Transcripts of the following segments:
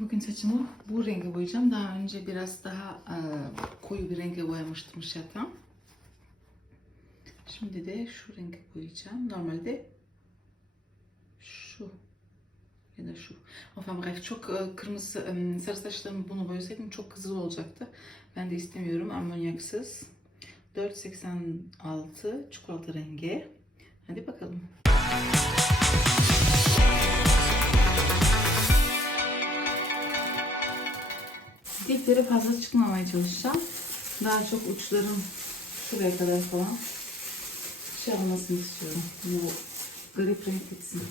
Bugün saçımı bu renge boyayacağım. Daha önce biraz daha e, koyu bir renge boyamıştım şatan. Şimdi de şu renge boyayacağım. Normalde şu ya da şu. Enfin bref çok e, kırmızı e, sarı saçlarımı bunu boyasaydım çok kızıl olacaktı. Ben de istemiyorum amonyaksız. 486 çikolata rengi. Hadi bakalım. Dipleri fazla çıkmamaya çalışacağım. Daha çok uçların şuraya kadar falan şey olmasını istiyorum. Bu garip renk gitsin.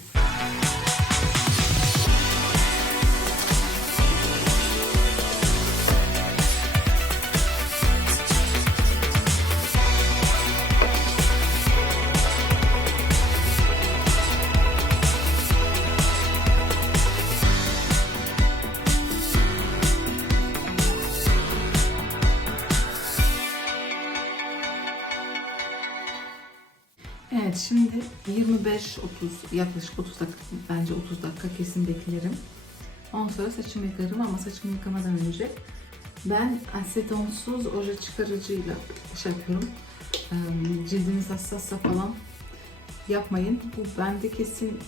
Evet şimdi 25-30 yaklaşık 30 dakika bence 30 dakika kesin beklerim. Ondan sonra saçımı yıkarım ama saçımı yıkamadan önce ben asetonsuz oje çıkarıcıyla şey yapıyorum. Eee, Cildiniz hassassa falan yapmayın. Bu bende kesin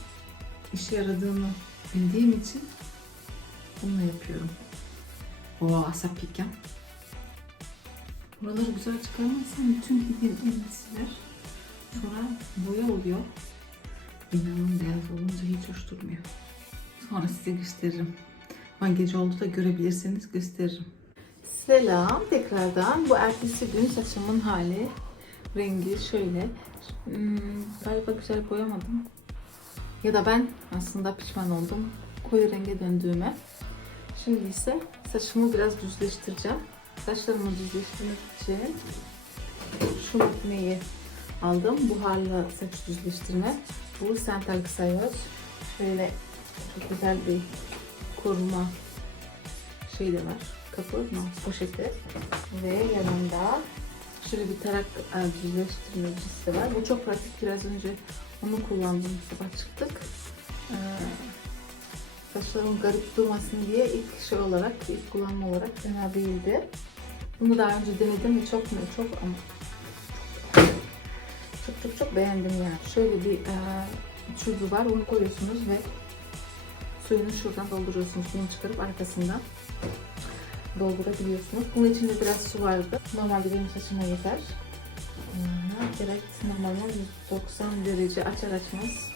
işe yaradığını bildiğim için bunu yapıyorum. O asap piken. Buraları güzel çıkarmazsam bütün hidin siler. Sonra boya oluyor. İnanın beyaz olunca hiç hoş durmuyor. Sonra size gösteririm. Ben gece oldu da görebilirseniz gösteririm. Selam tekrardan. Bu ertesi gün saçımın hali. Rengi şöyle. Hmm, galiba güzel boyamadım. Ya da ben aslında pişman oldum. Koyu renge döndüğüme. Şimdi ise saçımı biraz düzleştireceğim. Saçlarımı düzleştirmek için şu makineyi aldım. Buharlı saç düzleştirme. Bu Central Sayos. Şöyle çok güzel bir koruma şey de var. Kapı mı? Poşeti. Ve yanında şöyle bir tarak e, düzleştirmecisi de var. Bu çok pratik. Biraz önce onu kullandım. Sabah çıktık. Ee, saçlarım garip durmasın diye ilk şey olarak, ilk kullanma olarak fena değildi. Bunu daha önce denedim ve çok çok ama çok çok çok beğendim yani. Şöyle bir e, çubuğu var. Onu koyuyorsunuz ve suyunu şuradan dolduruyorsunuz. Bunu çıkarıp arkasından doldurabiliyorsunuz. Bunun içinde biraz su vardı. Normalde benim saçıma yeter. Direkt normalde 190 derece açar açmaz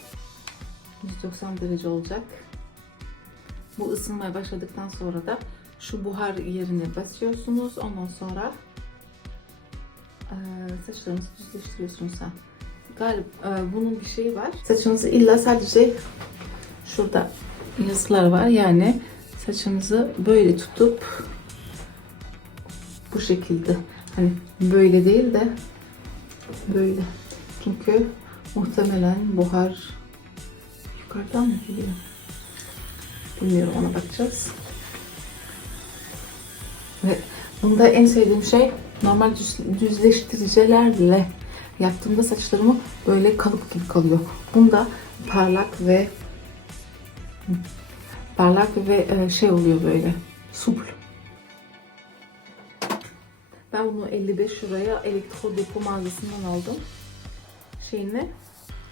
190 derece olacak. Bu ısınmaya başladıktan sonra da şu buhar yerine basıyorsunuz. Ondan sonra saçlarınızı düzleştiriyorsunuz sen. Galiba e, bunun bir şeyi var. Saçınızı illa sadece şurada yazılar var. Yani saçınızı böyle tutup bu şekilde hani böyle değil de böyle. Çünkü muhtemelen buhar yukarıdan mı geliyor? Bilmiyorum ona bakacağız. Ve bunda en sevdiğim şey normal düz, düzleştiricilerle yaptığımda saçlarımı böyle kalıp gibi kalıyor. Bunda parlak ve parlak ve e, şey oluyor böyle supl. Ben bunu 55 liraya elektro depo mağazasından aldım. Şeyini,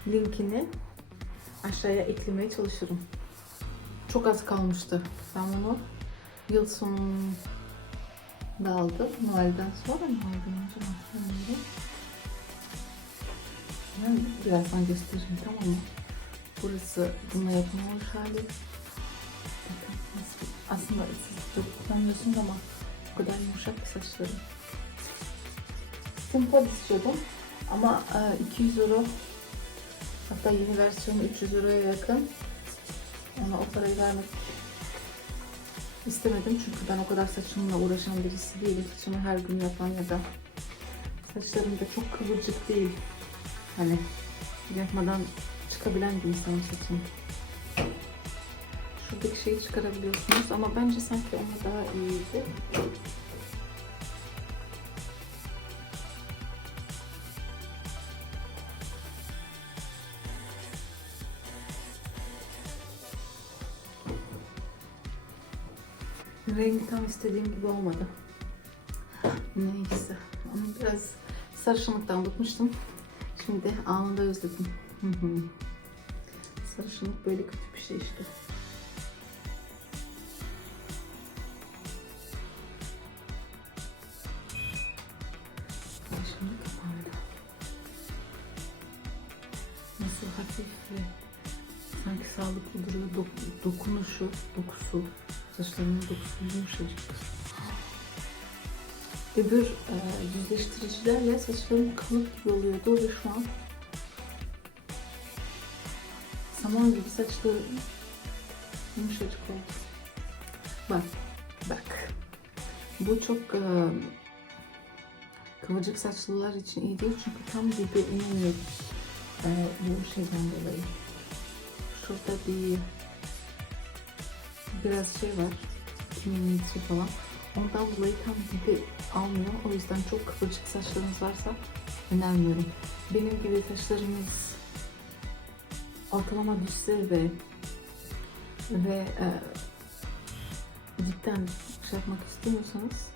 linkini aşağıya eklemeye çalışırım. Çok az kalmıştı. Ben bunu yıl sonunda aldım. Noel'den sonra mı mi? Bilmiyorum. Ben birazdan göstereceğim tamam mı? Burası bununla yapılmış hali. Aslında siz çok kullanmıyorsunuz ama o kadar yumuşak bir saçlarım. Simple istiyordum ama e, 200 euro hatta yeni versiyonu 300 euroya yakın. Ona o parayı vermek istemedim çünkü ben o kadar saçımla uğraşan birisi değilim. Saçımı her gün yapan ya da saçlarım da çok kıvırcık değil. Hani yapmadan çıkabilen bir insan saçım. Şuradaki şeyi çıkarabiliyorsunuz ama bence sanki ona daha iyiydi. Rengi tam istediğim gibi olmadı. Neyse. Ama biraz sarışınlıktan bıkmıştım. Şimdi anında özledim. Sarışınlık böyle kötü bir şey işte. Sarışınlık yapardı. Nasıl hafif ve sanki sağlıklı duruyor. Dok- dokunuşu, dokusu. Saçlarının dokusu yumuşacık. Öbür e, düzleştiricilerle saçlarım kalıp gibi oluyordu ve şu an saman gibi saçlarım yumuşacık oldu. Bak, bak. Bu çok e, kıvırcık saçlılar için iyi değil çünkü tam dibe inmiyor e, bu şeyden dolayı. Şurada bir biraz şey var, kiminliği falan. Ondan dolayı tam dibi almıyor. O yüzden çok kıvırcık saçlarınız varsa önermiyorum. Benim gibi saçlarınız ortalama düşse ve ve e, cidden şey yapmak istemiyorsanız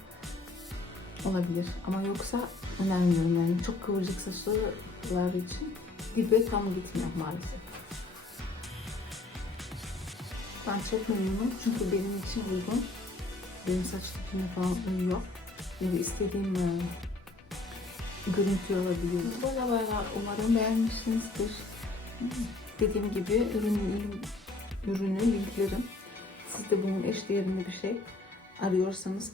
olabilir. Ama yoksa önermiyorum yani. Çok kıvırcık saçlar için dibe tam gitmiyor maalesef. Ben çok memnunum çünkü benim için uygun. Benim saç tipime falan uyuyor. Yani istediğim e, görüntü alabiliyor. Baya baya umarım beğenmişsinizdir. Dediğim gibi ürün, ürünü linklerim. Siz de bunun eşdeğerinde bir şey arıyorsanız